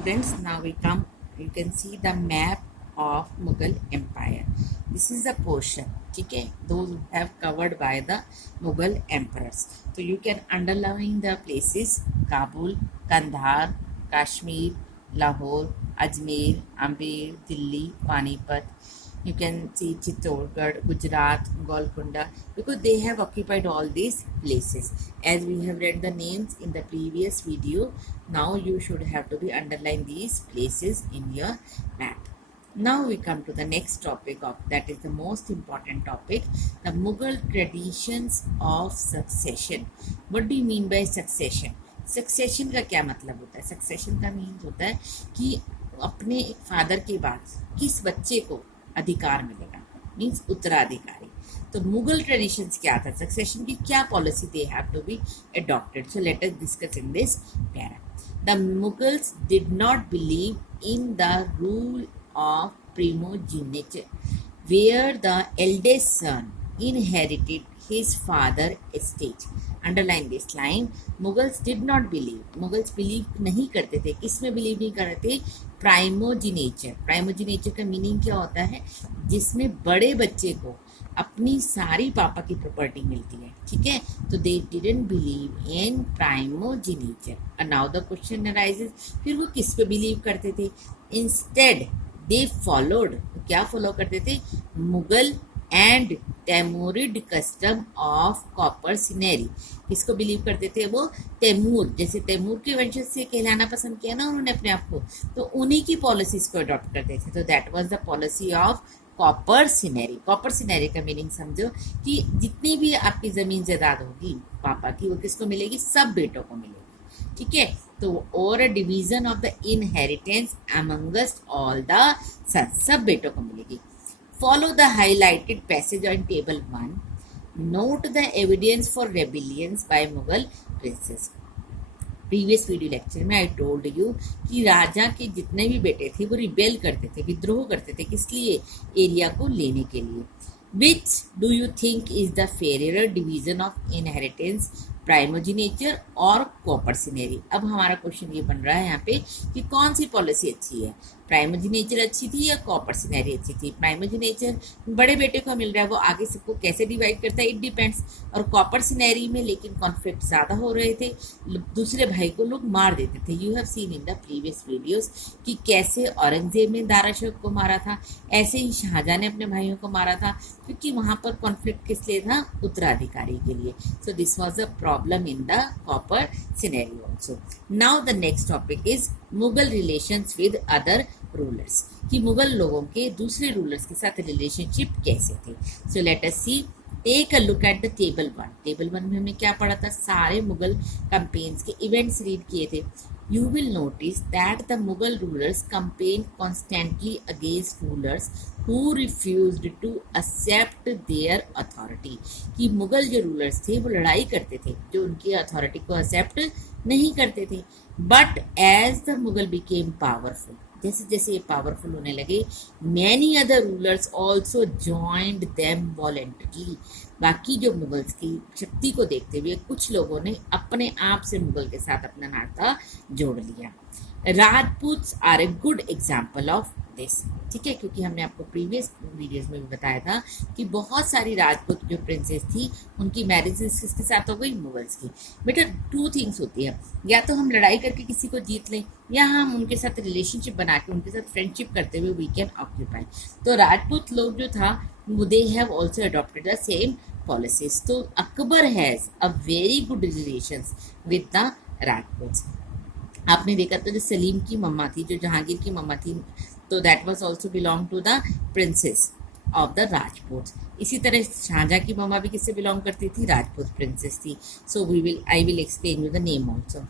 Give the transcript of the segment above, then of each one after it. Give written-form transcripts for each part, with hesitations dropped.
Students, now we come, you can see the map of Mughal Empire. This is the portion, okay, those have covered by the Mughal emperors. So you can underline the places: Kabul, Kandahar, Kashmir, Lahore, Ajmer, Amber, Delhi, Panipat. You can see Chittorgarh, Gujarat, Golconda, because they have occupied all these places. As we have read the names in the previous video, now you should have to be underline these places in your map. Now we come to the next topic of that is the most important topic, the Mughal traditions of succession. What do you mean by succession? Succession का क्या मतलब होता है? Succession का means होता है कि अपने एक फादर के बाद किस बच्चे को अधिकार मिलेगा, मीन्स उत्तराधिकारी. तो मुगल ट्रेडिशंस क्या था, सक्सेशन की क्या policy they have to be adopted. So let us discuss in this para. The Mughals did not believe in the rule of primogeniture, where the eldest son inherited his father's estate. Underline this line. Mughals did not believe. Mughals believe नहीं करते थे. किसमें believe नहीं करते थे? Primogeniture. Primogeniture का meaning क्या होता है? जिसमें बड़े बच्चे को अपनी सारी पापा की प्रॉपर्टी मिलती है. ठीक है, तो they didn't believe in primogeniture. And now the question arises, फिर वो किस पे बिलीव करते थे? इंस्टेड दे फॉलोड, क्या फॉलो करते थे? Mughal and Timurid custom of coparcenary. किसको बिलीव करते थे वो? तैमूर. जैसे तैमूर के वंशज से कहलाना पसंद किया ना उन्होंने अपने आप को, तो उन्हीं की पॉलिसीज को अडॉप्ट करते थे. तो that was the policy of copper scenery. Copper scenery का मीनिंग समझो कि जितनी भी आपकी जमीन जायदाद होगी पापा की, वो किसको मिलेगी? सब बेटों को मिलेगी. ठीक है, तो और division of the inheritance amongst all the sons, सब बेटों को मिलेगी. Follow the highlighted passage on table 1. Note the evidence for rebellions by Mughal princes. Previous video lecture में आई टोल्ड यू कि राजा के जितने भी बेटे थे वो रिबेल करते थे, विद्रोह करते थे. किस लिए? एरिया को लेने के लिए. Which do you think is the fairer division of inheritance, primogeniture और कॉपर सिनेरी? अब हमारा क्वेश्चन ये बन रहा है यहाँ पे कि कौन सी पॉलिसी अच्छी है, प्राइमोजेनेचर अच्छी थी या कॉपर सिनेरी अच्छी थी? प्राइमोजेनेचर बड़े बेटे को मिल रहा है, वो आगे सबको कैसे डिवाइड करता है, इट डिपेंड्स. और कॉपर सिनेरी में लेकिन कॉन्फ्लिक्ट ज़्यादा हो रहे थे, दूसरे भाई को लोग मार देते थे. You have seen in the previous videos कि कैसे औरंगजेब ने दारा शकों को मारा था, ऐसे ही शाहजहां ने अपने भाइयों को मारा था, क्योंकि वहाँ पर कॉन्फ्लिक्ट किस लिए था? उत्तराधिकारी के लिए. So this was a problem in the copper scenery also. Now the next topic is Mughal relations with other rulers, कि मुगल लोगों के दूसरे रूलर्स के साथ रिलेशनशिप कैसे थे. So let us see, take a look at the table 1. Table 1 में हमने क्या पढ़ा था? सारे मुगल कैंपेन्स के इवेंट्स रीड किए थे. You will notice that the Mughal rulers campaigned constantly against rulers who refused to accept their authority. कि मुगल जो रूलर्स थे वो लड़ाई करते थे जो उनकी अथॉरिटी को एक्सेप्ट नहीं करते थे. But as the Mughal became powerful, जैसे जैसे ये पावरफुल होने लगे, many other rulers also joined them voluntarily. बाकी जो मुगल्स की शक्ति को देखते हुए कुछ लोगों ने अपने आप से मुगल के साथ अपना नाता जोड़ लिया. Rajputs are a good example of this. ठीक है, क्योंकि हमने आपको प्रीवियस वीडियोस में भी बताया था कि बहुत सारी राजपूत जो प्रिंसेस थी उनकी मैरिजेस किसके साथ हो गई? मुगल्स की. बेटा टू थिंग्स होती है, या तो हम लड़ाई करके किसी को जीत लें, या हम उनके साथ रिलेशनशिप बना के उनके साथ फ्रेंडशिप करते हुए वी कैन ऑक्यूपाई. तो राजपूत लोग जो था they have also adopted the same policies. तो Akbar has a very good relations with the Rajputs. आपने देखा था जो सलीम की मम्मा थी, जो जहांगीर की मम्मा थी, तो that was also belong to the princes of the Rajput. इसी तरह शाहजहां की मम्मा भी किससे बिलोंग करती थी? राजपूत प्रिंसेस थी. So I will explain you the name also.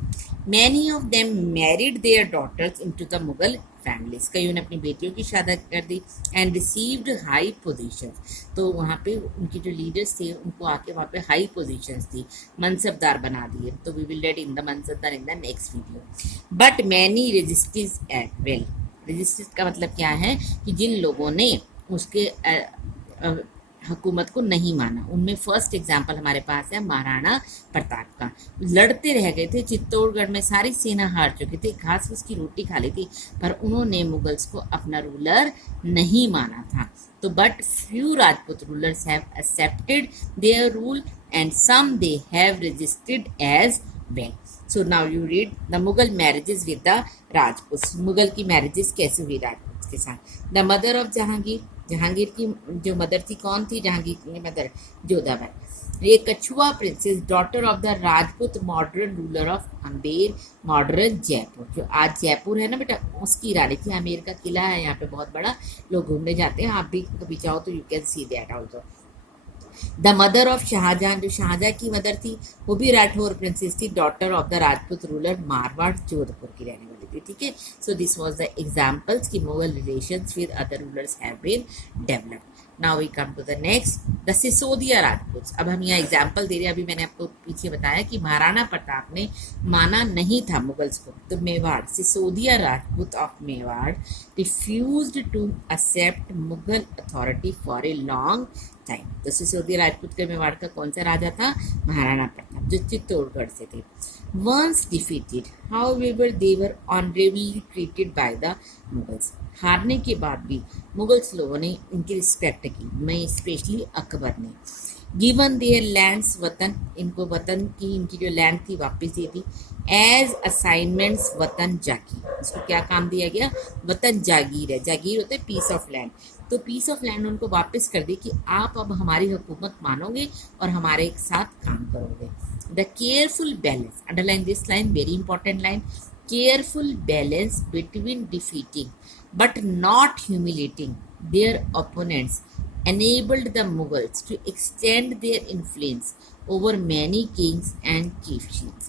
Many of them married their daughters into the Mughal families. कईयों ने अपनी बेटियों की शादी कर दी एंड रिसीव्ड हाई पोजीशंस. तो वहाँ पे उनके जो लीडर्स थे उनको आके वहाँ पे हाई पोजीशंस दी, मनसबदार बना दिए. तो we will read in the mansabdar in the next video. But many resisted at well. Resisted का मतलब क्या है कि जिन लोगों ने उसके हुकूमत को नहीं माना। उनमें फर्स्ट एग्जाम्पल हमारे पास है महाराणा प्रताप का। लड़ते रह गए थे, चित्तौड़गढ़ में सारी सेना हार चुकी थी, घास फूस की रोटी खा ली थी, पर उन्होंने मुगल्स को अपना रूलर नहीं माना था। तो but few Rajput rulers have accepted their rule and some they have registered as well. So now you read the Mughal marriages with the Rajput. Mughal की मैरिजेस कैसे हुई राजपूत के साथ। The mother of Jahangir, Jahangir की जो मदर थी कौन थी, जहांगीर की मदर जोधाबाई। ये कछुआ princess, daughter of the Rajput modern ruler of Amber, modern Jaipur, जो आज जयपुर है ना बेटा, उसकी रानी थी। अमेर का किला है यहाँ पे बहुत बड़ा, लोग घूमने जाते हैं, आप भी कभी चाहो तो you can see that also. The mother of Shahjahan, जो शाहजहां की मदर थी वो भी राठौर प्रिंसेस थी, daughter of the Rajput ruler Marwar Jodhpur की रहने वाली थी। ठीक है, so this was the examples कि Mughal relations with other rulers have been developed. Now we come to the next, the Sisodia Rajput. अब हम यहाँ एग्जाम्पल दे रहे हैं, अभी मैंने आपको पीछे बताया कि महाराणा प्रताप ने माना नहीं था मुगल्स को, तो Mewar, Sisodia Rajput of Mewar refused to accept Mughal authority for a long time. तो सिसोदिया राजपूत के मेवाड़ का कौन सा राजा था, महाराणा प्रताप, जो चित्तौड़गढ़ से थे। Once defeated however they were honourably treated by the Mughals. हारने के बाद भी मुगल्स लोगों ने इनकी रिस्पेक्ट की, मैं स्पेशली अकबर ने। गिवन देयर लैंड्स, वतन, इनको वतन की, इनकी जो लैंड थी वापस दी थी। एज असाइनमेंट्स वतन जागीर, इसको क्या काम दिया गया, वतन जागीर है, जागीर होता है पीस ऑफ लैंड, तो पीस ऑफ लैंड उनको वापस कर दी कि आप अब हमारी हुकूमत मानोगे और हमारे एक साथ काम करोगे। The careful balance, underline this line, very important line, careful balance between defeating but not humiliating their opponents enabled the Mughals to extend their influence over many kings and chieftains।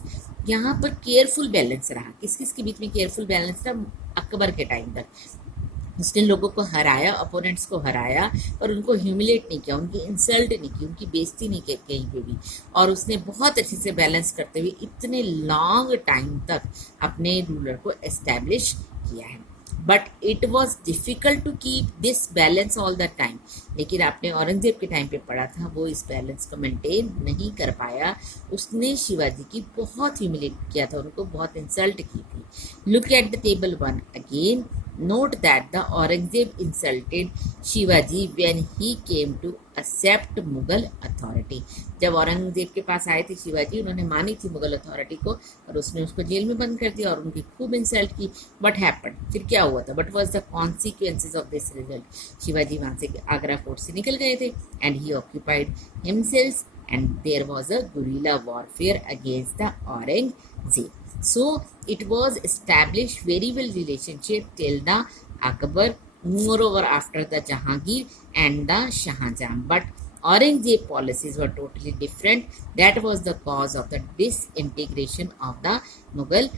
यहाँ पर केयरफुल बैलेंस रहा, किस किस के बीच में careful balance रहा, अकबर के time तक उसने लोगों को हराया, अपोनेंट्स को हराया, पर उनको ह्यूमिलेट नहीं किया, उनकी इंसल्ट नहीं की, उनकी बेइज्जती नहीं की कहीं पे भी, और उसने बहुत अच्छे से बैलेंस करते हुए इतने लॉन्ग टाइम तक अपने रूलर को एस्टैब्लिश किया है। But it was difficult to keep this balance all the time. लेकिन आपने औरंगजेब के टाइम पे पढ़ा था, वो इस बैलेंस को मेंटेन नहीं कर पाया, उसने शिवाजी की बहुत ह्यूमिलेट किया था, उनको बहुत इंसल्ट की थी। Look at the table 1 again, note that the Aurangzeb insulted Shivaji when he came to accept Mughal authority। जब औरंगजेब के पास आए थे शिवाजी, उन्होंने मानी थी मुगल अथॉरिटी को, और उसने उसको जेल में बंद कर दिया और उनकी खूब इंसल्ट की। What happened, फिर क्या हुआ था, What was the consequences of this result? Shivaji वहां से आगरा फोर्ट से निकल गए थे, and he occupied himself, and there was a guerrilla warfare against the Aurangzeb। So it was established very well relationship till the Akbar, moreover after the Jahangir and the Shahjahan, but Aurangzeb policies were totally different. That was the cause of the disintegration of the Mughal